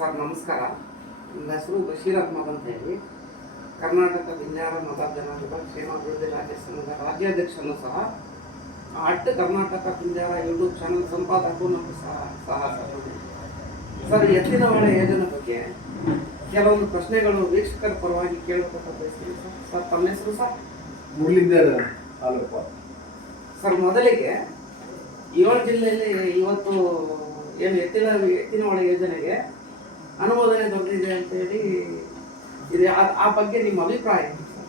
Sir ನಮಸ್ಕಾರ. ನನ್ನ ಹೆಸರು ಬಶೀರ್ ಅಹ್ಮದ್ ಅಂತ ಹೇಳಿ, ಕರ್ನಾಟಕ ಬಿಂಜಾರ ಮತಾರ್ಜನಾಂಗ ಕ್ಷೇಮಾಭಿವೃದ್ಧಿ ರಾಜ್ಯ ಸಂಘದ ರಾಜ್ಯಾಧ್ಯಕ್ಷನು ಸಹ, ಅಟ್ ಕರ್ನಾಟಕ ಬಿಂಜಾರ ಯೂಟ್ಯೂಬ್ ಚಾನಲ್ ಸಂಪಾದಕನು ಸಹ ಸರ್ ಎತ್ತಿನ ಹೊಳೆ ಯೋಜನೆ ಬಗ್ಗೆ ಕೆಲವೊಂದು ಪ್ರಶ್ನೆಗಳು ವೀಕ್ಷಕರ ಪರವಾಗಿ ಕೇಳಬೇಕಂತ ಬಯಸ್ತೀನಿ ಸರ್. ಸರ್ ತಮ್ಮ ಹೆಸರು ಸರ್? ಮುರಳೀಧರ ಹಾಲಪ್ಪ. ಸರ್ ಮೊದಲಿಗೆ 7 ಜಿಲ್ಲೆಯಲ್ಲಿ ಇವತ್ತು ಏನು ಎತ್ತಿನ ಹೊಳೆ ಯೋಜನೆಗೆ ಅನುಮೋದನೆ ದೊರೆತಿದೆ ಅಂತ ಹೇಳಿ ಇದೆ, ಆ ಬಗ್ಗೆ ನಿಮ್ಮ ಅಭಿಪ್ರಾಯ ಏನು ಸರ್?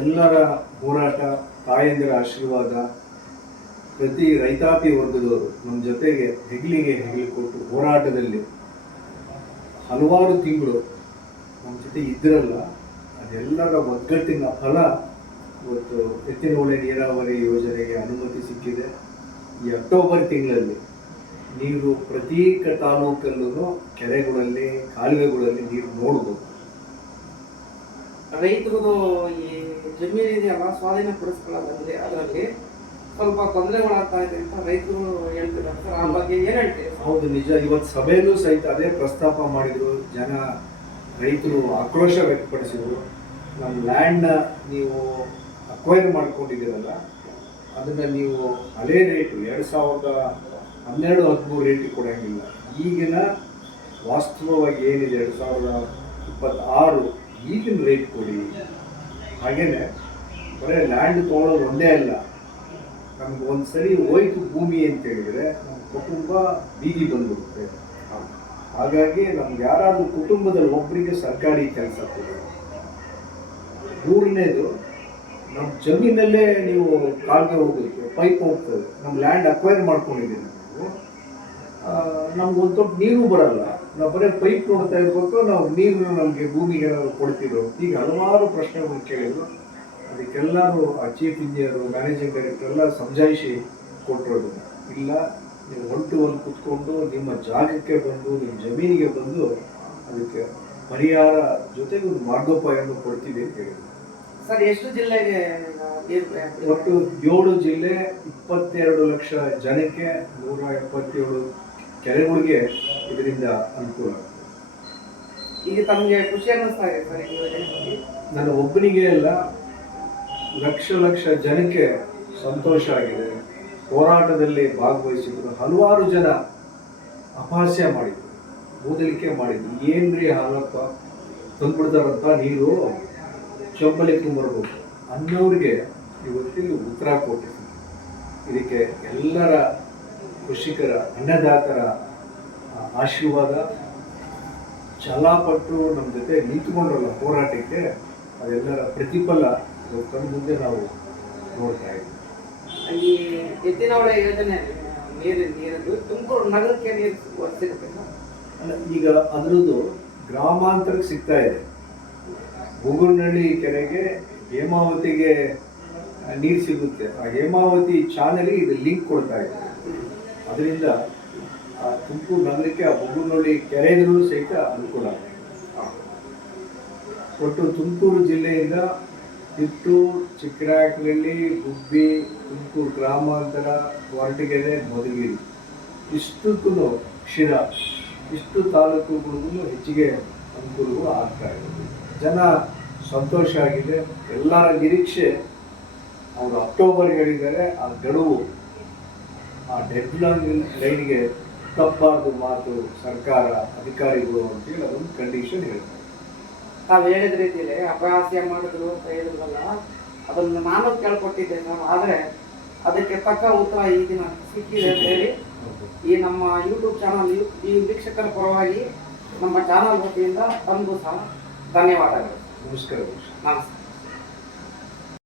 ಎಲ್ಲರ ಹೋರಾಟ, ತಾಯಂದಿರ ಆಶೀರ್ವಾದ, ಪ್ರತಿ ರೈತಾಪಿ ವರ್ಗದವರು ನಮ್ಮ ಜೊತೆಗೆ ಹೆಗಲಿಗೆ ಕೊಟ್ಟು ಹೋರಾಟದಲ್ಲಿ ಹಲವಾರು ತಿಂಗಳು ನಮ್ಮ ಜೊತೆ ಇದ್ರಲ್ಲ, ಅದೆಲ್ಲರ ಒಗ್ಗಟ್ಟಿನ ಫಲ ಇವತ್ತು ಎತ್ತಿನ ಹೊಳೆ ನೀರಾವರಿ ಯೋಜನೆಗೆ ಅನುಮತಿ ಸಿಕ್ಕಿದೆ. ಈ ಅಕ್ಟೋಬರ್ ತಿಂಗಳಲ್ಲಿ ನೀರು ಪ್ರತಿ ತಾಲೂಕಲ್ಲೂ ಕೆರೆಗಳಲ್ಲಿ, ಕಾಲುವೆಗಳಲ್ಲಿ ನೀರು ನೋಡ್ಬೋದು. ರೈತರದು ಈ ಜಮೀನು ಇದೆಯಲ್ಲ, ಸ್ವಾಧೀನಪಡಿಸ್ಕೊಳ್ಳೋದ್ರಲ್ಲಿ ಅದರಲ್ಲಿ ಸ್ವಲ್ಪ ತೊಂದರೆಗಳಾಗ್ತಾ ಇದೆ ಅಂತ ರೈತರು ಹೇಳ್ತಿದ್ದಾರೆ ಸರ್. ಆ ಬಗ್ಗೆ ಏನು ಹೇಳ್ತೀರಿ? ಹೌದು, ನಿಜ. ಇವತ್ತು ಸಭೆಯಲ್ಲೂ ಸಹಿತ ಅದೇ ಪ್ರಸ್ತಾಪ ಮಾಡಿದ್ರು. ರೈತರು ಆಕ್ರೋಶ ವ್ಯಕ್ತಪಡಿಸಿದ್ರು. ನಮ್ಮ ಲ್ಯಾಂಡ್ನ ನೀವು ಅಕ್ವೈರ್ ಮಾಡ್ಕೊಂಡಿದ್ದೀರಲ್ಲ, ಅದನ್ನು ನೀವು ಹಳೇ ರೇಟು 2012-13 ರೇಟಿಗೆ ಕೊಡೋಂಗಿಲ್ಲ. ಈಗಿನ ವಾಸ್ತವವಾಗಿ ಏನಿದೆ 2026 ಈಗಿನ ರೇಟ್ ಕೊಡಿ. ಹಾಗೇನೆ ಬರೀ ಲ್ಯಾಂಡ್ ತೊಗೊಳೋದು ಒಂದೇ ಅಲ್ಲ, ನಮ್ಗೆ ಒಂದ್ಸರಿ ಹೋಯ್ತು ಭೂಮಿ ಅಂತ ಹೇಳಿದ್ರೆ ನಮ್ಮ ಕುಟುಂಬ ಬೀದಿ ಬಂದ್ಬಿಡುತ್ತೆ. ಹಾಗಾಗಿ ನಮ್ಗೆ ಯಾರಾದ್ರೂ ಕುಟುಂಬದಲ್ಲಿ ಒಬ್ಬರಿಗೆ ಸರ್ಕಾರಿ ಕೆಲಸ ಕೊಡಿ. ಮೂರನೇದು, ನಮ್ಮ ಜಮೀನಲ್ಲೇ ನೀವು ಕಾಲುವೆ ಹೋಗುತ್ತೆ, ಪೈಪ್ ಹೋಗ್ತದೆ. ನಮ್ಮ ಲ್ಯಾಂಡ್ ಅಕ್ವೈರ್ ಮಾಡ್ಕೊಂಡಿದ್ದೀವಿ ನಾವು, ನಮ್ಗೆ ಒಂದು ದೊಡ್ಡ ನೀರು ಬರಲ್ಲ. ನಾವು ಬರೀ ಪೈಪ್ ನೋಡ್ತಾ ಇರ್ಬೇಕು, ನಾವು ನೀರು ನಮಗೆ ಭೂಮಿಗೆ ನಾವು ಕೊಡ್ತಿರೋ. ಈಗ ಹಲವಾರು ಪ್ರಶ್ನೆಗಳು ಕೇಳಿದ್ರು. ಅದಕ್ಕೆಲ್ಲರೂ ಆ ಚೀಫ್ ಇಂಜಿನಿಯರು, ಮ್ಯಾನೇಜಿಂಗ್ ಡೈರೆಕ್ಟರ್ ಎಲ್ಲ ಸಮಜಾಯಿಷಿ ಕೊಟ್ಟಿರೋದು. ಇಲ್ಲ, ನೀವು 1 to 1 ಕುತ್ಕೊಂಡು ನಿಮ್ಮ ಜಾಗಕ್ಕೆ ಬಂದು, ನಿಮ್ಮ ಜಮೀನಿಗೆ ಬಂದು ಅದಕ್ಕೆ ಪರಿಹಾರ ಜೊತೆಗೆ ಒಂದು ಮಾರ್ಗೋಪಾಯವನ್ನು ಕೊಡ್ತೀವಿ ಅಂತ ಹೇಳಿದ್ರು. ಸರ್ ಎಷ್ಟು ಜಿಲ್ಲೆಗೆ ಒಟ್ಟು 7 ಜಿಲ್ಲೆ, 22 ಲಕ್ಷ ಜನಕ್ಕೆ, 177 ಕೆರೆಗಳಿಗೆ ಇದರಿಂದ ಅನುಕೂಲ ಆಗ್ತದೆ. ಈಗ ತಮಗೆ ಖುಷಿ ಅನ್ನಿಸ್ತಾ ಇದೆ ಸರ್ ಈ ಯೋಜನೆ? ನನ್ನ ಒಬ್ಬನಿಗೆ ಅಲ್ಲ, ಲಕ್ಷ ಜನಕ್ಕೆ ಸಂತೋಷ ಆಗಿದೆ. ಹೋರಾಟದಲ್ಲಿ ಭಾಗವಹಿಸಿದ್ರು. ಹಲವಾರು ಜನ ಅಪಹಾಸ್ಯ ಮಾಡಿದ್ರು, ಮೂದಲಿಕೆ ಮಾಡಿದ್ರು. ಏನ್ರಿ ಹಾಲಪ್ಪ, ತಂದ್ಬಿಡ್ತಾರಂತ ನೀರು, ಚೊಂಬಲಿ ತುಂಬಿರ್ಬೇಕು ಅನ್ನೋರಿಗೆ ಇವತ್ತಿಗೆ ಉತ್ತರ ಕೊಟ್ಟಿದ್ದೀನಿ. ಇದಕ್ಕೆ ಎಲ್ಲರ ಕೃಷಿಕರ, ಅನ್ನದಾತರ ಆಶೀರ್ವಾದ, ಛಲಪಟ್ಟು ನಮ್ಮ ಜೊತೆ ನಿಂತುಕೊಂಡ್ರಲ್ಲ ಹೋರಾಟಕ್ಕೆ, ಅದೆಲ್ಲರ ಪ್ರತಿಫಲ ಕಣ್ಣು ಮುಂದೆ ನಾವು ನೋಡ್ತಾ ಇದ್ದೀವಿ. ಈ ಎತ್ತಿನ ಹೊಳೆ ಯೋಜನೆ ನೀರದ್ದು ತುಮಕೂರು ನಗರಕ್ಕೆ ನೀರು ಸಿಗುತ್ತೆ ಅಲ್ಲ, ಈಗ ಅದರದ್ದು ಗ್ರಾಮಾಂತರಕ್ಕೆ ಸಿಗ್ತಾ ಇದೆ. ಬುಗುರ್ನಹಳ್ಳಿ ಕೆರೆಗೆ, ಹೇಮಾವತಿಗೆ ನೀರು ಸಿಗುತ್ತೆ. ಆ ಹೇಮಾವತಿ ಚಾನಲ್ಗೆ ಇದು ಲಿಂಕ್ ಕೊಡ್ತಾ ಇದೆ. ಅದರಿಂದ ತುಮಕೂರು ನಗರಕ್ಕೆ ಆ ಬುಗುರ್ನಹಳ್ಳಿ ಕೆರೆಗೂ ಸಹಿತ ಅನುಕೂಲ ಆಗಿದೆ. ಒಟ್ಟು ತುಮಕೂರು ಜಿಲ್ಲೆಯಿಂದ ಕಿತ್ತೂರು, ಚಿಕ್ಕನಾಯಕನಹಳ್ಳಿ, ಗುಬ್ಬಿ, ತುಮಕೂರು ಗ್ರಾಮಾಂತರ, ಹೊರಟಗೆರೆ, ಮಧುಗಿರಿ, ಇಷ್ಟಕ್ಕೂ ಶಿರಾ, ಇಷ್ಟು ತಾಲೂಕುಗಳಿಗೂ ಹೆಚ್ಚಿಗೆ ಅನುಕೂಲಗಳು ಆಗ್ತಾ ಇದೆ. ಜನ ಸಂತೋಷ ಆಗಿದೆ. ಎಲ್ಲರ ನಿರೀಕ್ಷೆ, ಅವರು ಅಕ್ಟೋಬರ್ ಹೇಳಿದ್ದಾರೆ. ಆ ಗಡುವು, ಆ ಡೆಡ್ಲೈನ್ಗೆ ತಪ್ಪಾದ ಮಾತು ಸರ್ಕಾರ, ಅಧಿಕಾರಿಗಳು ಅಂತೇಳಿ ಅದೊಂದು ಕಂಡೀಷನ್ ಹೇಳ್ತಾರೆ. ತಾವು ಹೇಳಿದ ರೀತಿಯಲ್ಲಿ ಅಪಹಾಸ್ಯ ಮಾಡಿದ್ರು ಅಂತ ಹೇಳಿದ್ರಲ್ಲ, ಅದನ್ನು ನಾನು ಕೇಳ್ಕೊಟ್ಟಿದ್ದೆ ಸರ್. ಆದರೆ ಅದಕ್ಕೆ ತಕ್ಕ ಉತ್ತರ ಈ ದಿನ ಸಿಕ್ಕಿದೆ ಅಂತ ಹೇಳಿ ಈ ನಮ್ಮ ಯೂಟ್ಯೂಬ್ ಚಾನಲ್, ಈ ವೀಕ್ಷಕರ ಪರವಾಗಿ ನಮ್ಮ ಚಾನಲ್ ವತಿಯಿಂದ ತಮಗೂ ಸಹ ಧನ್ಯವಾದಗಳು. ನಮಸ್ಕಾರ. ನಮಸ್ಕಾರ.